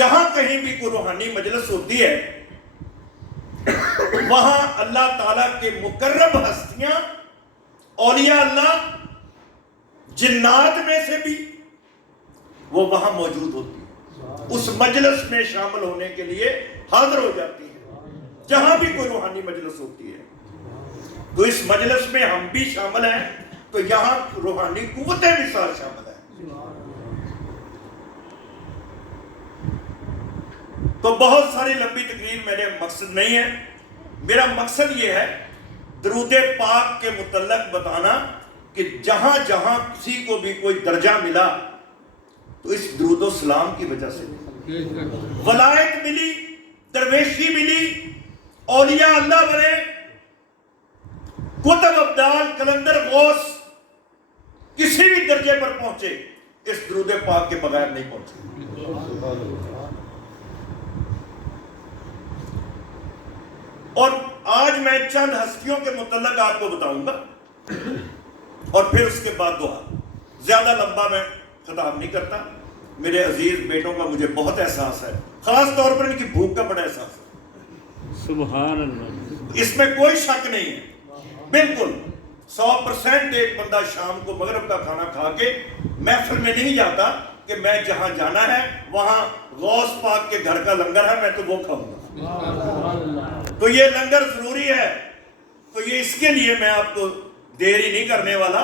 جہاں کہیں بھی کوئی روحانی مجلس ہوتی ہے وہاں اللہ تعالیٰ کے مقرب ہستیاں، اولیاء اللہ، جنات میں سے بھی وہ وہاں موجود ہوتی ہیں، اس مجلس میں شامل ہونے کے لیے حاضر ہو جاتی ہیں جہاں بھی کوئی روحانی مجلس ہوتی ہے۔ تو اس مجلس میں ہم بھی شامل ہیں، تو یہاں روحانی قوتیں بھی ساتھ شامل ہیں۔ تو بہت ساری لمبی تقریر میرے مقصد نہیں ہے، میرا مقصد یہ ہے درود پاک کے متعلق بتانا کہ جہاں جہاں کسی کو بھی کوئی درجہ ملا تو اس درود و سلام کی وجہ سے ولایت ملی، درویشی ملی، اولیاء اللہ بنے، قطب ابدال، کلندر غوث کسی بھی درجے پر پہنچے اس درود پاک کے بغیر نہیں پہنچے۔ اور آج میں چند ہستیوں کے متعلق آپ کو بتاؤں گا اور پھر اس کے بعد دعا۔ زیادہ لمبا میں خطاب نہیں کرتا، میرے عزیز بیٹوں کا مجھے بہت احساس ہے، خاص طور پر ان کی بھوک کا بڑا احساس ہے، سبحان اللہ، اس میں کوئی شک نہیں ہے۔ بالکل 100% ایک بندہ شام کو مغرب کا کھانا کھا کے محفل میں نہیں جاتا کہ میں جہاں جانا ہے وہاں غوث پاک کے گھر کا لنگر ہے میں تو وہ کھاؤں گا، تو یہ لنگر ضروری ہے۔ تو یہ اس کے لیے میں آپ کو دیری نہیں کرنے والا۔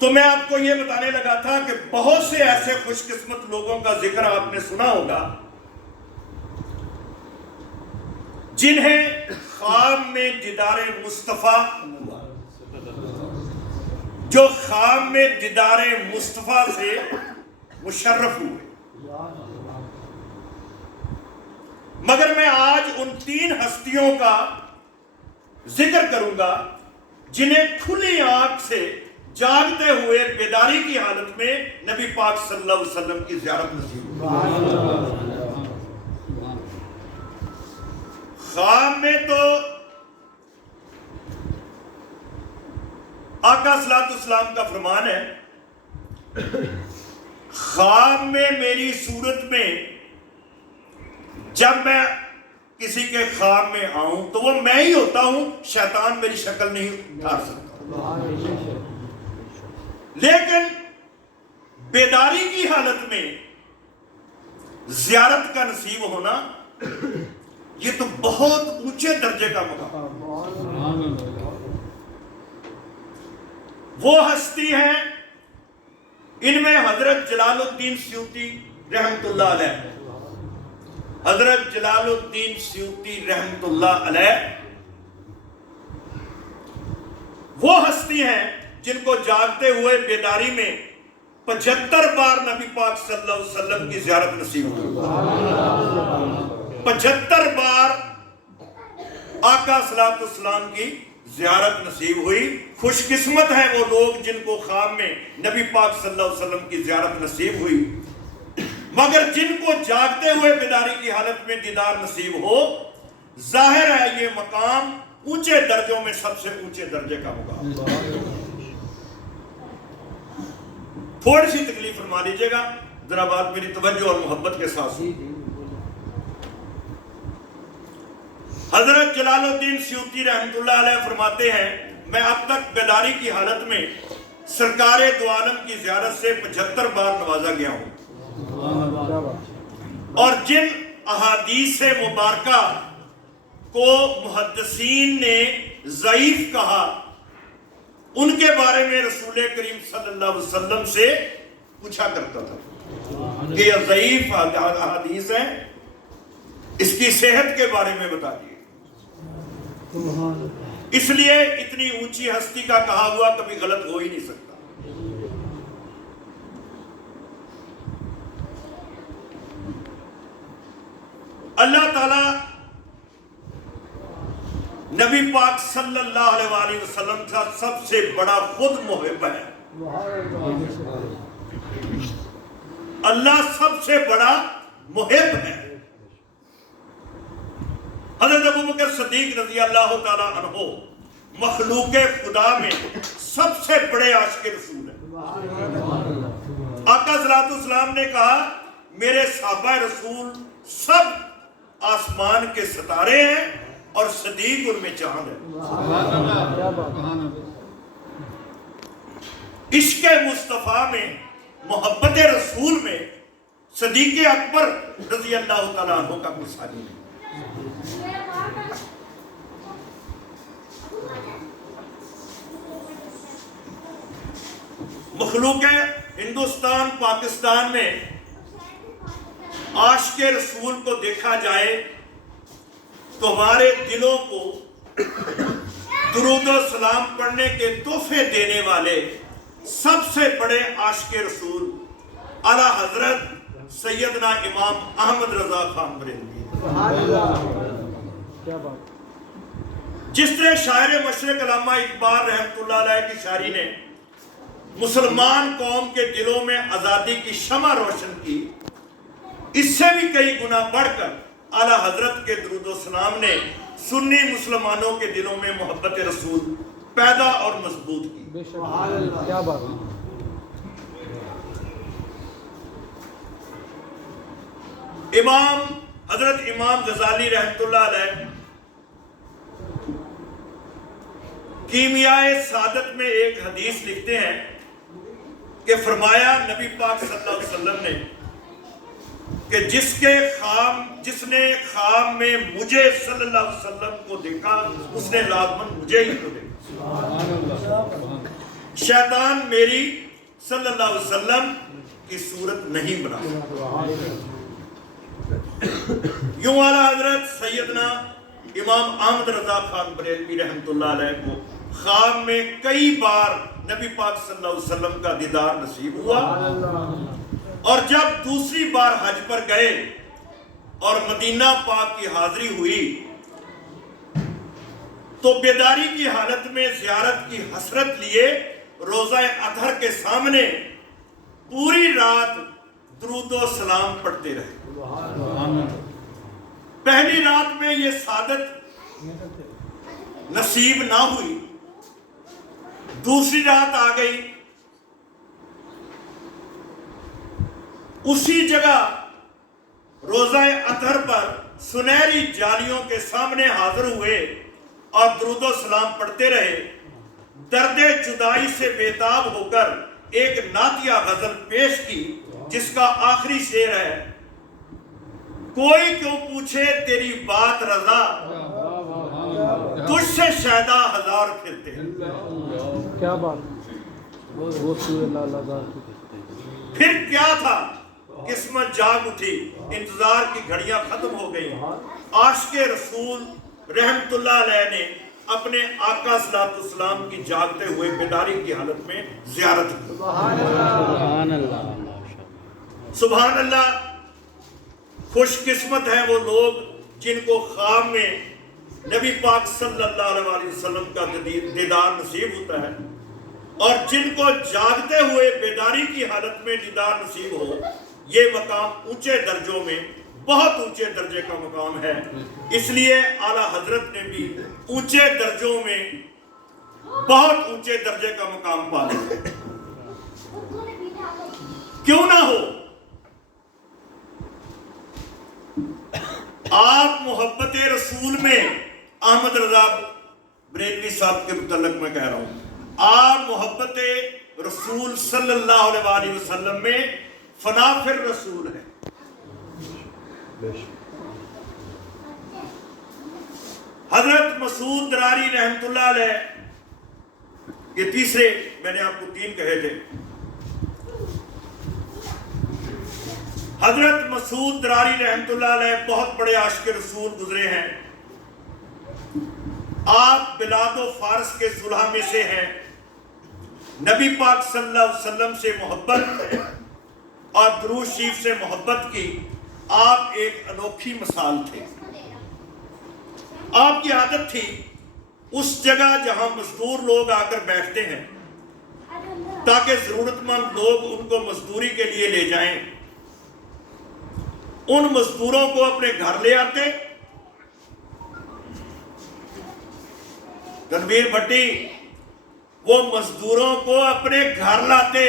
تو میں آپ کو یہ بتانے لگا تھا کہ بہت سے ایسے خوش قسمت لوگوں کا ذکر آپ نے سنا ہوگا جنہیں خواب میں دیدار مصطفیٰ ہوا، جو خواب میں دیدار مصطفیٰ سے مشرف ہوئے۔ مگر میں آج ان 3 ہستیوں کا ذکر کروں گا جنہیں کھلی آنکھ سے جاگتے ہوئے بیداری کی حالت میں نبی پاک صلی اللہ علیہ وسلم کی زیارت نصیب ہوئی۔ خواب میں تو آقا صلی اللہ علیہ وسلم کا فرمان ہے، خواب میں میری صورت میں جب میں کسی کے خواب میں آؤں تو وہ میں ہی ہوتا ہوں، شیطان میری شکل نہیں اٹھا سکتا۔ لیکن بیداری کی حالت میں زیارت کا نصیب ہونا یہ تو بہت اونچے درجے کا مقام۔ وہ ہستی ہیں، ان میں حضرت جلال الدین سیوطی رحمت اللہ علیہ، حضرت جلال الدین سیوطی رحمت اللہ علیہ وہ ہستی ہیں جن کو جاگتے ہوئے بیداری میں 75 بار نبی پاک صلی اللہ علیہ وسلم کی زیارت نصیب ہوئی۔ 75 بار آقا صلی اللہ علیہ وسلم کی زیارت نصیب ہوئی۔ خوش قسمت ہیں وہ لوگ جن کو خواب میں نبی پاک صلی اللہ علیہ وسلم کی زیارت نصیب ہوئی۔ مگر جن کو جاگتے ہوئے بیداری کی حالت میں دیدار نصیب ہو، ظاہر ہے یہ مقام اونچے درجوں میں سب سے اونچے درجے کا مقام۔ تھوڑی سی تکلیف فرما لیجئے گا، ذرا بات میری توجہ اور محبت کے ساتھ سنیں۔ حضرت جلال الدین سیوطی رحمت اللہ علیہ فرماتے ہیں، میں اب تک بیداری کی حالت میں سرکار دو عالم کی زیارت سے 75 بار نوازا گیا ہوں، اور جن احادیث مبارکہ کو محدثین نے ضعیف کہا ان کے بارے میں رسول کریم صلی اللہ علیہ وسلم سے پوچھا کرتا تھا کہ یہ ضعیف احادیث ہیں، اس کی صحت کے بارے میں بتا دیے۔ اس لیے اتنی اونچی ہستی کا کہا ہوا کبھی غلط ہو ہی نہیں سکتا۔ اللہ تعالی نبی پاک صلی اللہ علیہ وآلہ وسلم کا سب سے بڑا خود محب ہے۔ اللہ سب سے بڑا محب ہے۔ حضرت ابوبکر صدیق رضی اللہ تعالیٰ عنہ مخلوق خدا میں سب سے بڑے عاشق رسول ہیں۔ آقا صلی اللہ علیہ وسلم نے کہا میرے صحابہ رسول سب آسمان کے ستارے ہیں اور صدیق ان میں چاند ہے. عشق مصطفیٰ میں، محبت رسول میں صدیق اکبر رضی اللہ تعالیٰ عنہ کا کوئی ثانی نہیں. مخلوق ہندوستان پاکستان میں عاشق رسول کو دیکھا جائے تو ہمارے دلوں کو درود و سلام پڑھنے کے تحفے دینے والے سب سے بڑے عاشق رسول اعلیٰ حضرت سیدنا امام احمد رضا خان بریلوی. جس طرح شاعر مشرق علامہ اقبال رحمۃ اللہ علیہ کی شاعری نے مسلمان قوم کے دلوں میں آزادی کی شمع روشن کی، اس سے بھی کئی گنا بڑھ کر اعلیٰ حضرت کے درود و سلام نے سنی مسلمانوں کے دلوں میں محبت رسول پیدا اور مضبوط کی. کیا بات ہے. حضرت امام غزالی رحمۃ اللہ علیہ کیمیائے سعادت میں ایک حدیث لکھتے ہیں کہ فرمایا نبی پاک صلی اللہ علیہ وسلم نے کہ جس نے خواب میں مجھے صلی اللہ علیہ وسلم کو دیکھا اس نے لازماً مجھے ہی کو دیکھا. شیطان میری صلی اللہ علیہ وسلم کی صورت نہیں بنا. یوں اعلیٰ حضرت سیدنا امام احمد رضا خان بریلوی رحمۃ اللہ علیہ کو خواب میں کئی بار نبی پاک صلی اللہ علیہ وسلم کا دیدار نصیب ہوا، اور جب دوسری بار حج پر گئے اور مدینہ پاک کی حاضری ہوئی تو بیداری کی حالت میں زیارت کی حسرت لیے روضہ اطہر کے سامنے پوری رات درود و سلام پڑھتے رہے. پہلی رات میں یہ سعادت نصیب نہ ہوئی، دوسری رات آ گئی، اسی جگہ روضہ اطہر پر سنہری جالیوں کے سامنے حاضر ہوئے اور درود و سلام پڑھتے رہے. درد جدائی سے بیتاب ہو کر ایک نعتیہ غزل پیش کی جس کا آخری شعر ہے: کوئی کیوں پوچھے تیری بات رضا، تجھ سے شیدا ہزار پھرتے. کیا بات. پھر کیا تھا، قسمت جاگ اٹھی، انتظار کی گھڑیاں ختم ہو گئی. عاشق رسول رحمت اللہ علیہ نے اپنے آقا صلی اللہ علیہ وسلم کی جاگتے ہوئے بیداری کی حالت میں زیارت کی. سبحان اللہ. سبحان اللہ. خوش قسمت ہیں وہ لوگ جن کو خواب میں نبی پاک صلی اللہ علیہ وسلم کا دیدار نصیب ہوتا ہے، اور جن کو جاگتے ہوئے بیداری کی حالت میں دیدار نصیب ہو. یہ مقام اونچے درجوں میں بہت اونچے درجے کا مقام ہے. اس لیے اعلیٰ حضرت نے بھی اونچے درجوں میں بہت اونچے درجے کا مقام پا لیا. کیوں نہ ہو، آپ محبت رسول میں احمد رضا بریلوی صاحب کے متعلق میں کہہ رہا ہوں، آپ محبت رسول صلی اللہ علیہ وسلم میں فنا فی الرسول ہے. حضرت مسعود دراری رحمت اللہ علیہ، یہ تیسرے، میں نے آپ کو 3 کہے تھے. حضرت مسعود دراری رحمت اللہ علیہ بہت بڑے عاشق رسول گزرے ہیں. آپ بلاد و فارس کے صلحاء میں سے ہیں. نبی پاک صلی اللہ علیہ وسلم سے محبت اور درود شریف سے محبت کی آپ ایک انوکھی مثال تھے. آپ کی عادت تھی اس جگہ جہاں مزدور لوگ آ کر بیٹھتے ہیں تاکہ ضرورت مند لوگ ان کو مزدوری کے لیے لے جائیں، ان مزدوروں کو اپنے گھر لے آتے. تنویر بھٹی وہ مزدوروں کو اپنے گھر لاتے.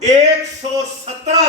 117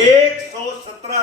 117